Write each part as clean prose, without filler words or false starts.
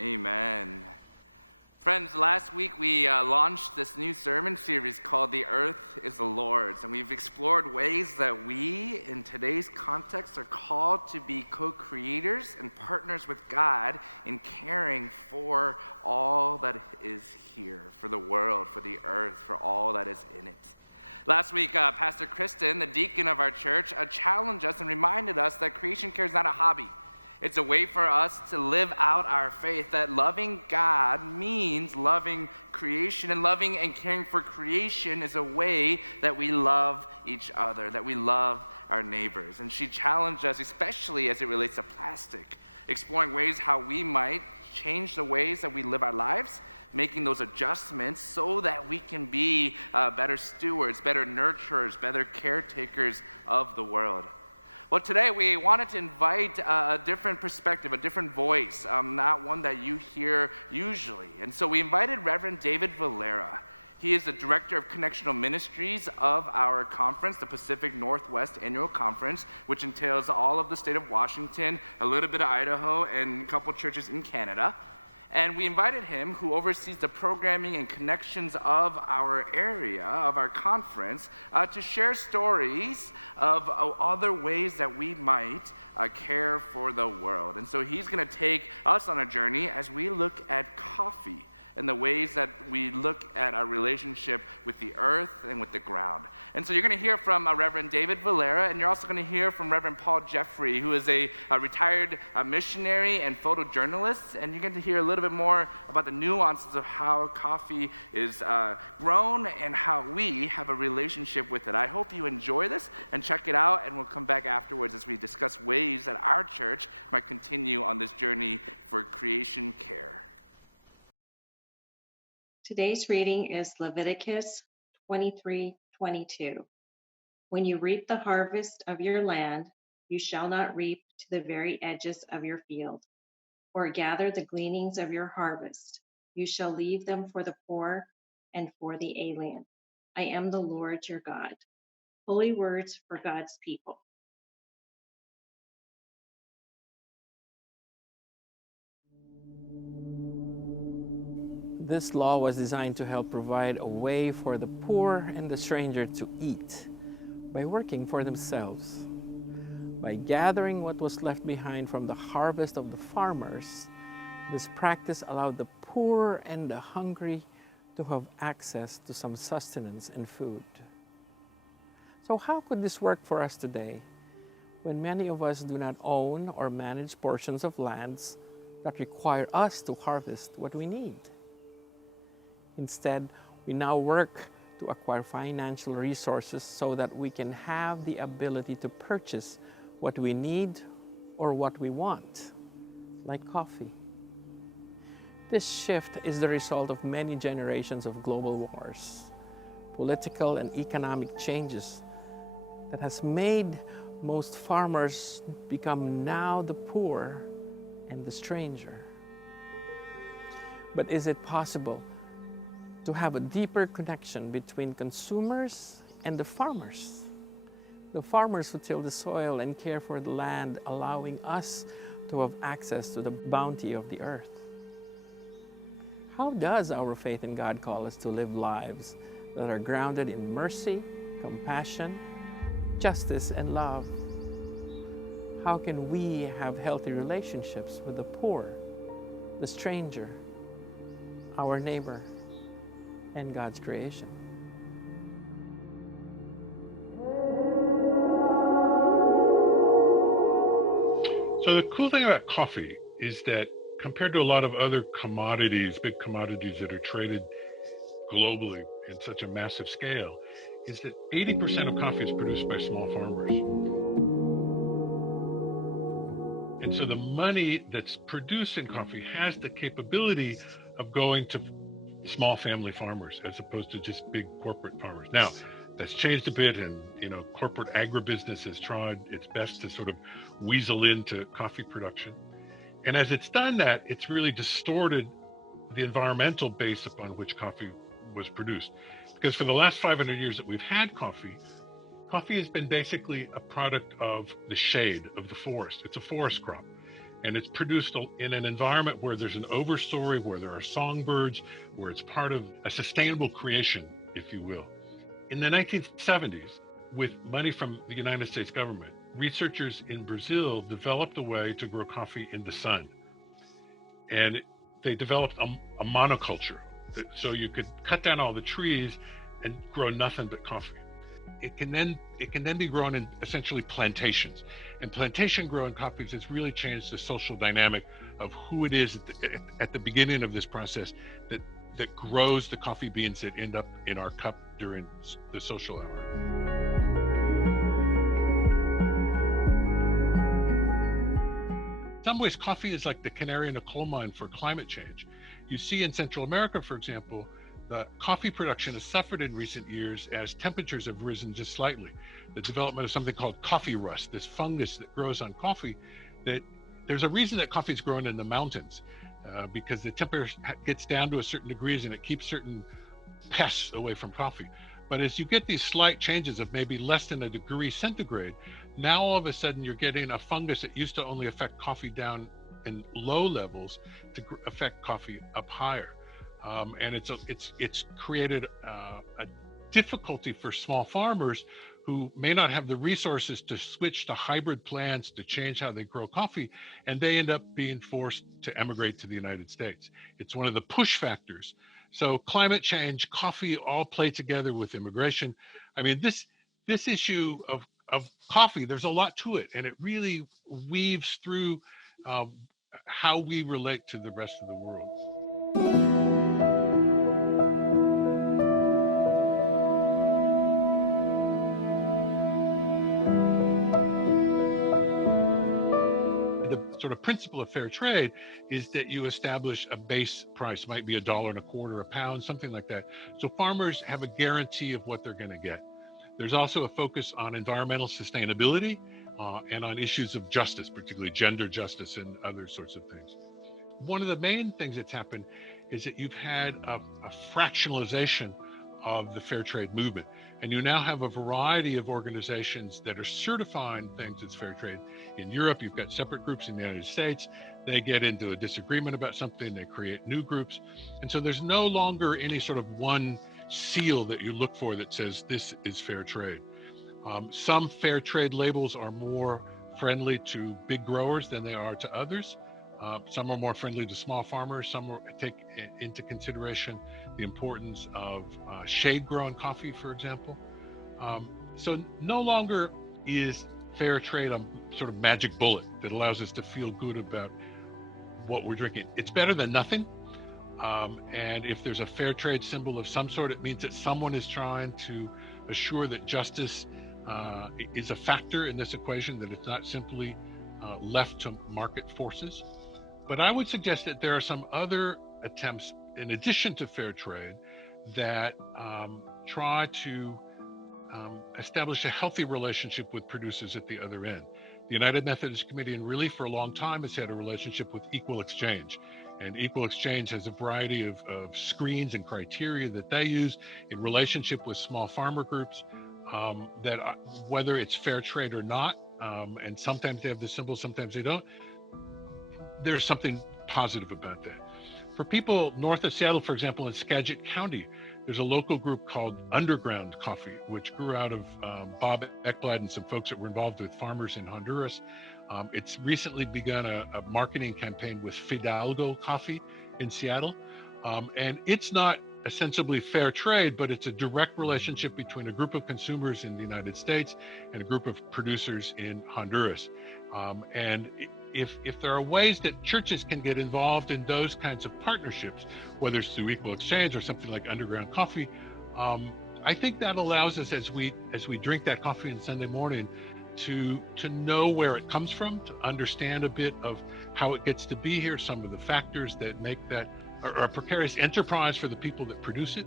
Amen. Friends, last week we launched this new sermon series called The Earth is the Lord's, and we've explored ways that we, in today's context, are called to be co-creators and partners with God in caring for all that is here, for the world, for the earth, for all that is in it. Last week, Pastor Kristen, the deacon of our church, challenged us and reminded us that creation care is not a hobby. It's a way for us to live out our faith, that loving God means loving creation, and loving and caring for creation is a way that we love each other, that we love our neighbors. And she challenged us, especially as it relates to plastic, exploring ways how we might change the ways that we live our lives, making those adjustments so that we can be better stewards, better nurturers, better caretakers of the world. Well, today we wanted to invite a different perspective, a different voice, not one that you hear usually. And so we invited Reverend David Valera. He is the director of connectional ministries of our conference, the Pacific Northwest Annual Conference, which entails all of the state of Washington, a little bit of Idaho, and a couple churches in Canada. And we invited him, who oversees the programming and connections of our area, of our conference, to share stories of other ways that we might care for the world. And so he's going to take us on a journey as we look at coffee and the ways that we look at our relationship with the earth and with the ground. And so you're going to hear from Reverend David Valera, and you're also going to hear from Reverend Paul Jeffrey, who is a retired missionary and photojournalist, and you're going to hear a little bit more about the nuances of how coffee is grown and how we have a relationship with it. I hope you enjoy this and check it out, and we'll come back afterwards as we discuss ways that our church might continue on this journey for creation care. Today's reading is Leviticus 23:22. When you reap the harvest of your land, you shall not reap to the very edges of your field, or gather the gleanings of your harvest. You shall leave them for the poor and for the alien. I am the Lord your God. Holy words for God's people. This law was designed to help provide a way for the poor and the stranger to eat by working for themselves. By gathering what was left behind from the harvest of the farmers, this practice allowed the poor and the hungry to have access to some sustenance and food. So how could this work for us today, when many of us do not own or manage portions of lands that require us to harvest what we need? Instead, we now work to acquire financial resources so that we can have the ability to purchase what we need or what we want, like coffee. This shift is the result of many generations of global wars, political and economic changes that has made most farmers become now the poor and the stranger. But is it possible to have a deeper connection between consumers and the farmers who till the soil and care for the land, allowing us to have access to the bounty of the earth? How does our faith in God call us to live lives that are grounded in mercy, compassion, justice, and love? How can we have healthy relationships with the poor, the stranger, our neighbor, and God's creation? So the cool thing about coffee is that compared to a lot of other commodities, big commodities that are traded globally in such a massive scale, is that 80% of coffee is produced by small farmers. And so the money that's produced in coffee has the capability of going to small family farmers as opposed to just big corporate farmers. Now, that's changed a bit, and corporate agribusiness has tried its best to sort of weasel into coffee production. And as it's done that, it's really distorted the environmental base upon which coffee was produced. Because for the last 500 years that we've had coffee has been basically a product of the shade of the forest. It's a forest crop. And it's produced in an environment where there's an overstory, where there are songbirds, where it's part of a sustainable creation, if you will. In the 1970s, with money from the United States government, researchers in Brazil developed a way to grow coffee in the sun. And they developed a monoculture. So you could cut down all the trees and grow nothing but coffee. It can then be grown in essentially plantations. And plantation growing coffees has really changed the social dynamic of who it is at the beginning of this process that grows the coffee beans that end up in our cup during the social hour. In some ways, coffee is like the canary in a coal mine for climate change. You see in Central America, for example, the coffee production has suffered in recent years as temperatures have risen just slightly. The development of something called coffee rust, this fungus that grows on coffee, that there's a reason that coffee is grown in the mountains, because the temperature gets down to a certain degree and it keeps certain pests away from coffee. But as you get these slight changes of maybe less than a degree centigrade, now all of a sudden you're getting a fungus that used to only affect coffee down in low levels to affect coffee up higher. And it's created a difficulty for small farmers who may not have the resources to switch to hybrid plants to change how they grow coffee, and they end up being forced to emigrate to the United States. It's one of the push factors. So climate change, coffee all play together with immigration. I mean, this issue of coffee, there's a lot to it, and it really weaves through how we relate to the rest of the world. Sort of principle of fair trade is that you establish a base price, might be $1.25 a pound, something like that. So farmers have a guarantee of what they're going to get. There's also a focus on environmental sustainability and on issues of justice, particularly gender justice and other sorts of things. One of the main things that's happened is that you've had a fractionalization of the fair trade movement. And you now have a variety of organizations that are certifying things as fair trade. In Europe, you've got separate groups. In the United States, they get into a disagreement about something, they create new groups. And so there's no longer any sort of one seal that you look for that says this is fair trade. Some fair trade labels are more friendly to big growers than they are to others. Some are more friendly to small farmers. Some take into consideration the importance of shade-grown coffee, for example. So no longer is fair trade a sort of magic bullet that allows us to feel good about what we're drinking. It's better than nothing. And if there's a fair trade symbol of some sort, it means that someone is trying to assure that justice is a factor in this equation, that it's not simply left to market forces. But I would suggest that there are some other attempts, in addition to fair trade, that try to establish a healthy relationship with producers at the other end. The United Methodist Committee in Relief for a long time has had a relationship with Equal Exchange. And Equal Exchange has a variety of screens and criteria that they use in relationship with small farmer groups that whether it's fair trade or not, and sometimes they have the symbol, sometimes they don't, there's something positive about that. For people north of Seattle, for example, in Skagit County, there's a local group called Underground Coffee, which grew out of Bob Ekblad and some folks that were involved with farmers in Honduras. It's recently begun a marketing campaign with Fidalgo Coffee in Seattle. And it's not ostensibly fair trade, but it's a direct relationship between a group of consumers in the United States and a group of producers in Honduras. And if there are ways that churches can get involved in those kinds of partnerships, whether it's through Equal Exchange or something like Underground Coffee, I think that allows us, as we drink that coffee on Sunday morning, to know where it comes from, to understand a bit of how it gets to be here, some of the factors that make that a precarious enterprise for the people that produce it.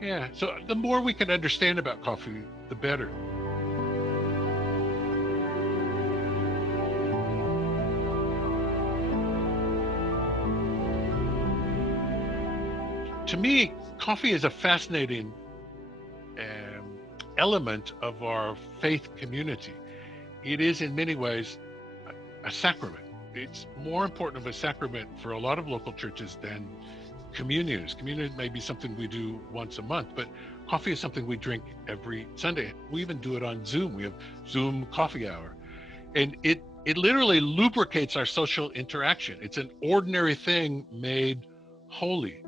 Yeah, so the more we can understand about coffee, the better. To me, coffee is a fascinating element of our faith community. It is in many ways a sacrament. it's more important of a sacrament for a lot of local churches than communion is. Communion may be something we do once a month, but coffee is something we drink every Sunday. We even do it on Zoom. We have Zoom coffee hour. And it literally lubricates our social interaction. It's an ordinary thing made holy.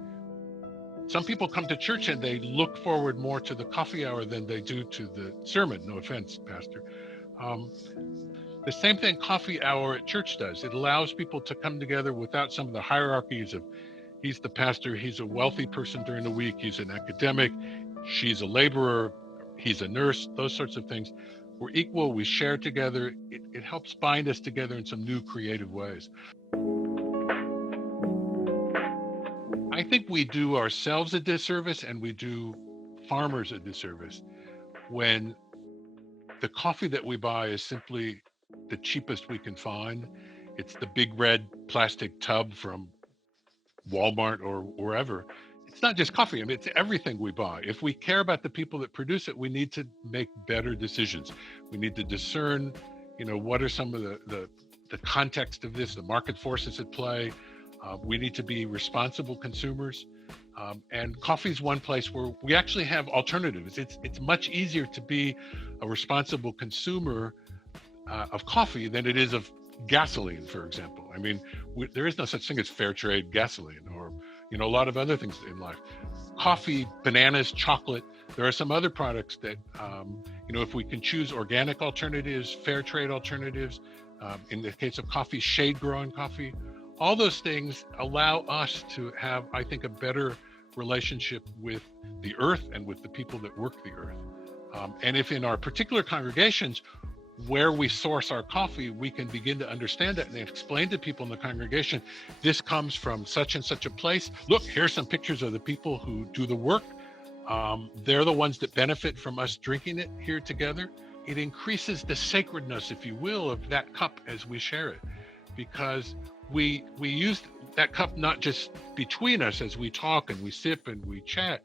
Some people come to church and they look forward more to the coffee hour than they do to the sermon. No offense, Pastor. The same thing coffee hour at church does. It allows people to come together without some of the hierarchies of he's the pastor, he's a wealthy person during the week, he's an academic, she's a laborer, he's a nurse, those sorts of things. We're equal, we share together. It helps bind us together in some new creative ways. I think we do ourselves a disservice and we do farmers a disservice when the coffee that we buy is simply the cheapest we can find. It's the big red plastic tub from Walmart or wherever. It's not just coffee, I mean, it's everything we buy. If we care about the people that produce it, we need to make better decisions. We need to discern, what are some of the context of this, the market forces at play. We need to be responsible consumers. And coffee is one place where we actually have alternatives. It's much easier to be a responsible consumer of coffee than it is of gasoline, for example. I mean, there is no such thing as fair trade gasoline or, a lot of other things in life. Coffee, bananas, chocolate. There are some other products that, if we can choose organic alternatives, fair trade alternatives, in the case of coffee, shade-grown coffee, all those things allow us to have, I think, a better relationship with the earth and with the people that work the earth. And if in our particular congregations, where we source our coffee, we can begin to understand that and explain to people in the congregation, this comes from such and such a place. Look, here's some pictures of the people who do the work. They're the ones that benefit from us drinking it here together. It increases the sacredness, if you will, of that cup as we share it, because we use that cup not just between us as we talk and we sip and we chat,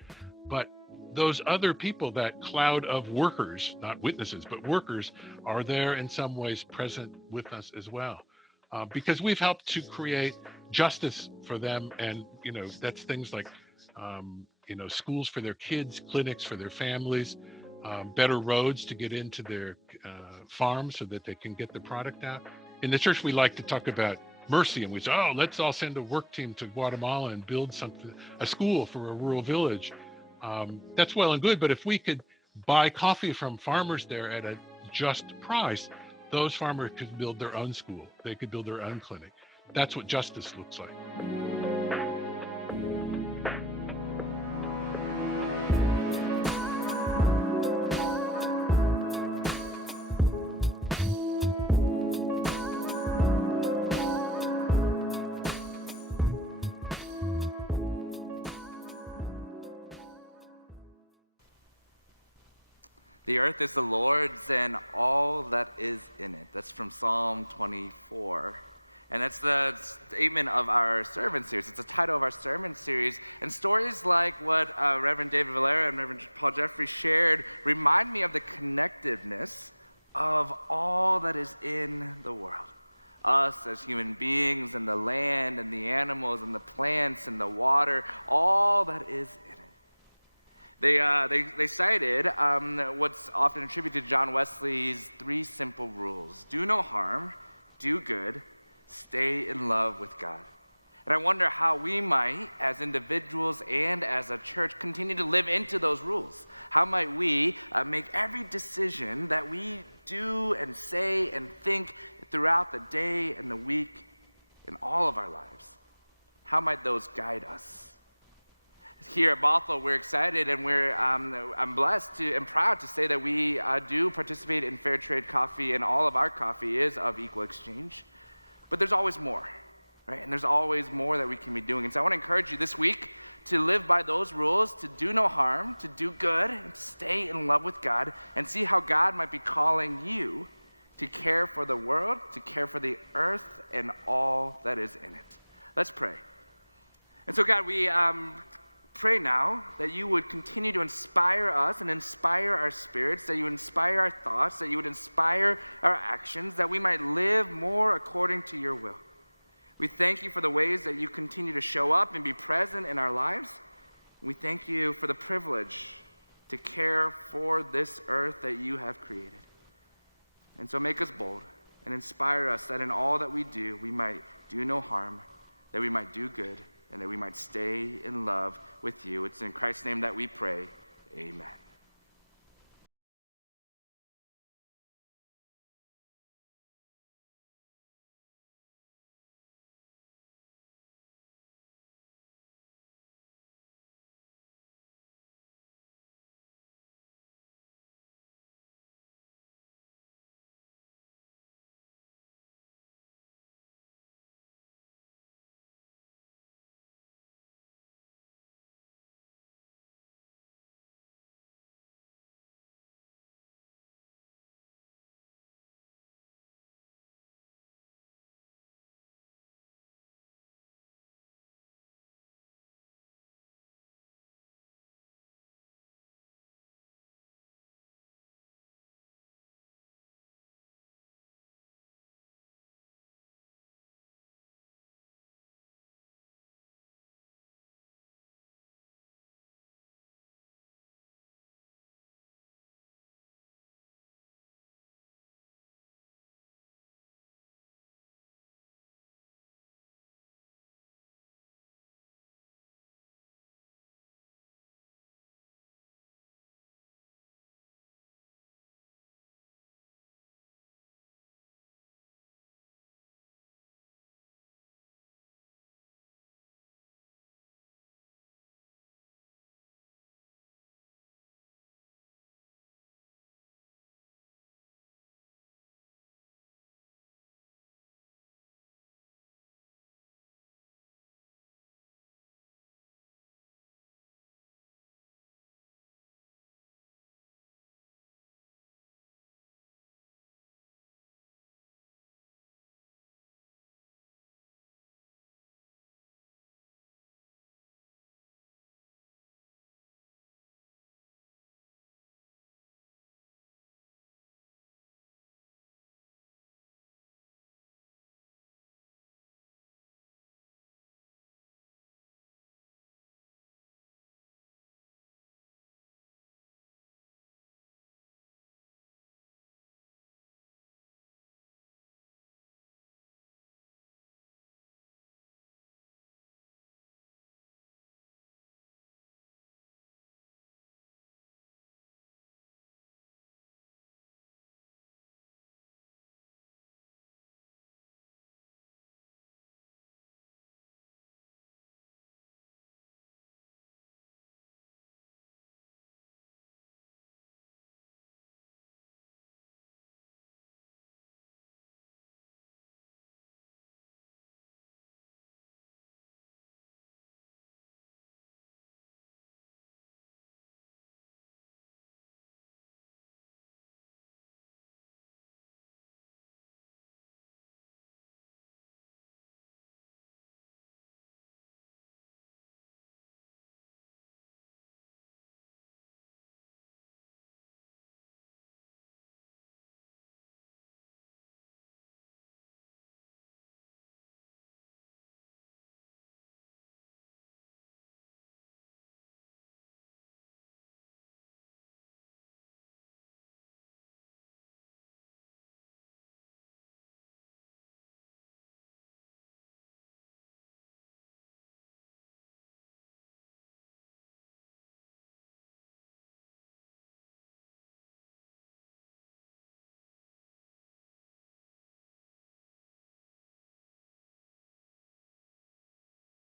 but those other people, that cloud of workers, not witnesses, but workers, are there in some ways present with us as well. Because we've helped to create justice for them. And, that's things like, schools for their kids, clinics for their families, better roads to get into their farms so that they can get the product out. In the church, we like to talk about mercy, and we say, let's all send a work team to Guatemala and build a school for a rural village. That's well and good, but if we could buy coffee from farmers there at a just price, those farmers could build their own school. They could build their own clinic. That's what justice looks like. The earth is the Lord's and all that is in it. That's from Psalm 24. And that's the statement of our sermon series. It's the title of our sermon series. And stories like what Reverend David Valera and Reverend Paul Jeffrey shared remind me of the connectiveness of all that is in the world. Us as human beings and the land and the animals and the plants and the water, all that is in it. They cited what's often attributed to John Wesley's 3 simple rules. Do no harm, do good, stay in love with God. And I wonder how we might, as individuals and as a church, continue to live into those rules. How might we make every decision that we do and say and think throughout the day and the week in all of our lives? How might those guide us? Here at Bothell, we're excited and I'm blessed and proud to say that we do participate in fair trade coffee, and all of our coffee is of equal exchange. But there's always more, right? And there's always more that we can be doing. And so I want to encourage you this week to live by those rules, to do no harm, to do good, and to stay in love with God, and see how God might be calling you to care for the world, to care for the earth, and all that is in it. Let's pray. And so, God, we pray now that you would continue to inspire us and inspire our spirits, that you would inspire our thoughts, that you would inspire our actions, that we might live more according to your will. We thank you for the ways that you continue to show up and be present in our lives. We thank you for the privilege to care for this earth that you have created. And so make us bold and inspire us that in all that we do, we might do no harm, that we might do good, and that we might stay in love with you. It's in Christ's name that we pray. Amen.